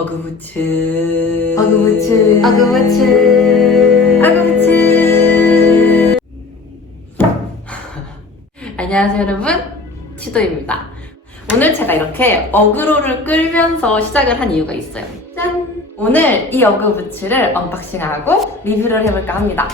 어그부츠 어그부츠 어그부츠 어그부츠. 안녕하세요 여러분, 치도입니다. 오늘 제가 이렇게 어그로를 끌면서 시작을 한 이유가 있어요. 짠! 오늘 이 어그부츠를 언박싱하고 리뷰를 해볼까 합니다.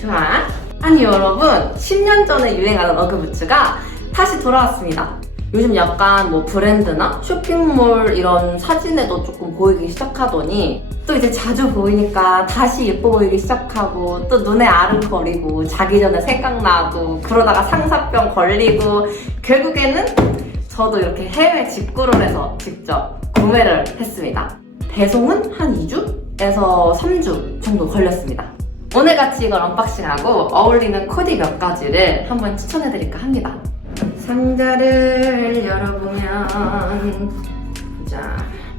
좋아. 아니 여러분, 10년 전에 유행하던 어그부츠가 다시 돌아왔습니다. 요즘 약간 뭐 브랜드나 쇼핑몰 이런 사진에도 조금 보이기 시작하더니 또 이제 자주 보이니까 다시 예뻐 보이기 시작하고 또 눈에 아른거리고 자기 전에 생각나고 그러다가 상사병 걸리고 결국에는 저도 이렇게 해외 직구를 해서 직접 구매를 했습니다. 배송은 한 2주에서 3주 정도 걸렸습니다. 오늘 같이 이걸 언박싱하고 어울리는 코디 몇 가지를 한번 추천해드릴까 합니다. 상자를 열어보면 자,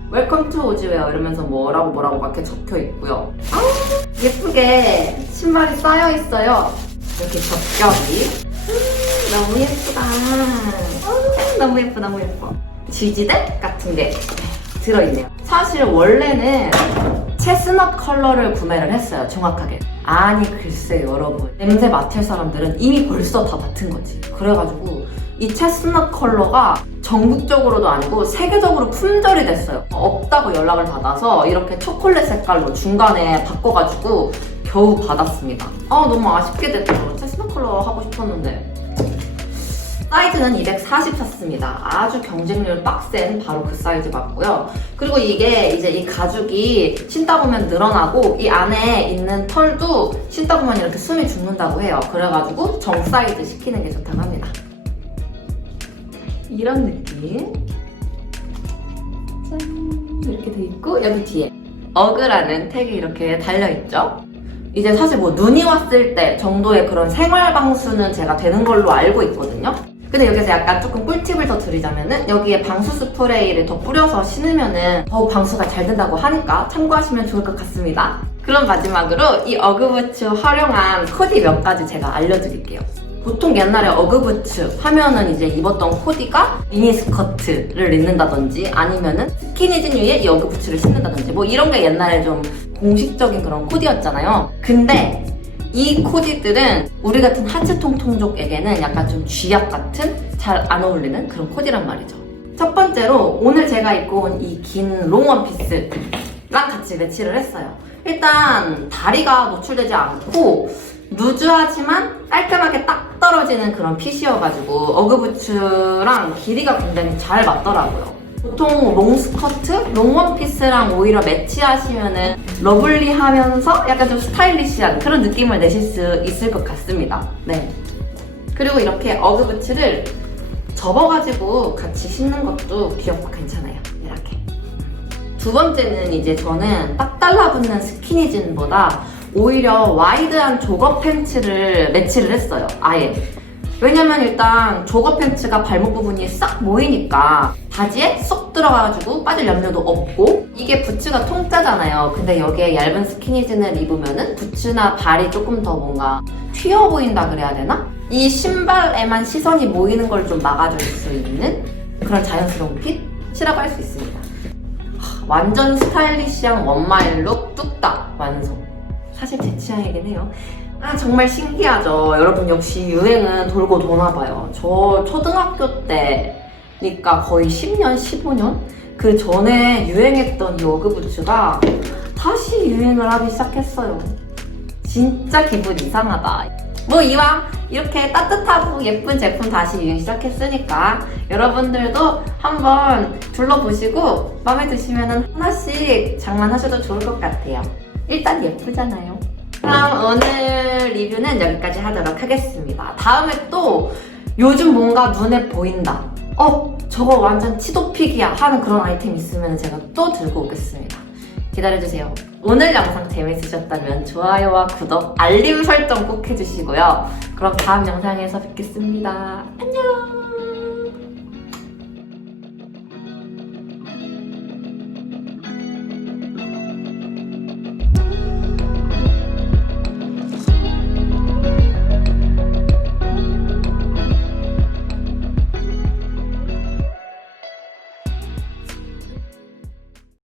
웰컴 투 오즈웨어 이러면서 뭐라고 막 이렇게 적혀 있고요. 예쁘게 신발이 쌓여 있어요. 이렇게 접격이 너무 예쁘다. 너무 예뻐 너무 예뻐. 지지대 같은 게 들어있네요. 사실 원래는 체스넛 컬러를 구매를 했어요. 정확하게. 아니 글쎄 여러분, 냄새 맡을 사람들은 이미 벌써 다 맡은 거지. 그래가지고 이 체스넛 컬러가 전국적으로도 아니고 세계적으로 품절이 됐어요. 없다고 연락을 받아서 이렇게 초콜릿 색깔로 중간에 바꿔가지고 겨우 받았습니다. 너무 아쉽게 됐죠. 체스넛 컬러 하고 싶었는데. 사이즈는 240 샀습니다. 아주 경쟁률 빡센 바로 그 사이즈 맞고요. 그리고 이게 이제 이 가죽이 신다 보면 늘어나고 이 안에 있는 털도 신다 보면 이렇게 숨이 죽는다고 해요. 그래가지고 정 사이즈 시키는 게 좋다고 합니다. 이런 느낌. 짠! 이렇게 돼 있고 여기 뒤에 어그라는 택이 이렇게 달려있죠. 이제 사실 뭐 눈이 왔을 때 정도의 그런 생활 방수는 제가 되는 걸로 알고 있거든요. 근데 여기서 약간 조금 꿀팁을 더 드리자면은 여기에 방수 스프레이를 더 뿌려서 신으면은 더욱 방수가 잘 된다고 하니까 참고하시면 좋을 것 같습니다. 그럼 마지막으로 이 어그부츠 활용한 코디 몇 가지 제가 알려드릴게요. 보통 옛날에 어그부츠 하면은 이제 입었던 코디가 미니스커트를 입는다든지 아니면은 스키니진 위에 이 어그부츠를 신는다든지 뭐 이런 게 옛날에 좀 공식적인 그런 코디였잖아요. 근데 이 코디들은 우리 같은 하체 통통족에게는 약간 좀 쥐약 같은 잘 안 어울리는 그런 코디란 말이죠. 첫 번째로 오늘 제가 입고 온 이 긴 롱 원피스랑 같이 매치를 했어요. 일단 다리가 노출되지 않고 루즈하지만 깔끔하게 딱 떨어지는 그런 핏이어가지고 어그부츠랑 길이가 굉장히 잘 맞더라고요. 보통 롱 스커트, 롱 원피스랑 오히려 매치하시면은 러블리하면서 약간 좀 스타일리시한 그런 느낌을 내실 수 있을 것 같습니다. 네. 그리고 이렇게 어그부츠를 접어가지고 같이 신는 것도 귀엽고 괜찮아요. 이렇게. 두 번째는 이제 저는 딱 달라붙는 스키니진보다 오히려 와이드한 조거 팬츠를 매치를 했어요. 아예. 왜냐면 일단 조거 팬츠가 발목 부분이 싹 모이니까 바지에 쏙 들어가가지고 빠질 염려도 없고 이게 부츠가 통짜잖아요. 근데 여기에 얇은 스키니진을 입으면은 부츠나 발이 조금 더 뭔가 튀어 보인다 그래야 되나? 이 신발에만 시선이 모이는 걸 좀 막아줄 수 있는 그런 자연스러운 핏이라고 할 수 있습니다. 완전 스타일리시한 원마일 룩 뚝딱 완성. 사실 제 취향이긴 해요. 정말 신기하죠. 여러분 역시 유행은 돌고 도나봐요. 저 초등학교 때니까 거의 10년, 15년? 그 전에 유행했던 이 어그부츠가 다시 유행을 하기 시작했어요. 진짜 기분 이상하다. 뭐 이왕 이렇게 따뜻하고 예쁜 제품 다시 유행 시작했으니까 여러분들도 한번 둘러보시고 마음에 드시면 하나씩 장만하셔도 좋을 것 같아요. 일단 예쁘잖아요. 그럼 오늘 리뷰는 여기까지 하도록 하겠습니다. 다음에 또 요즘 뭔가 눈에 보인다. 저거 완전 치도픽이야 하는 그런 아이템 있으면 제가 또 들고 오겠습니다. 기다려주세요. 오늘 영상 재밌으셨다면 좋아요와 구독, 알림 설정 꼭 해주시고요. 그럼 다음 영상에서 뵙겠습니다. 안녕!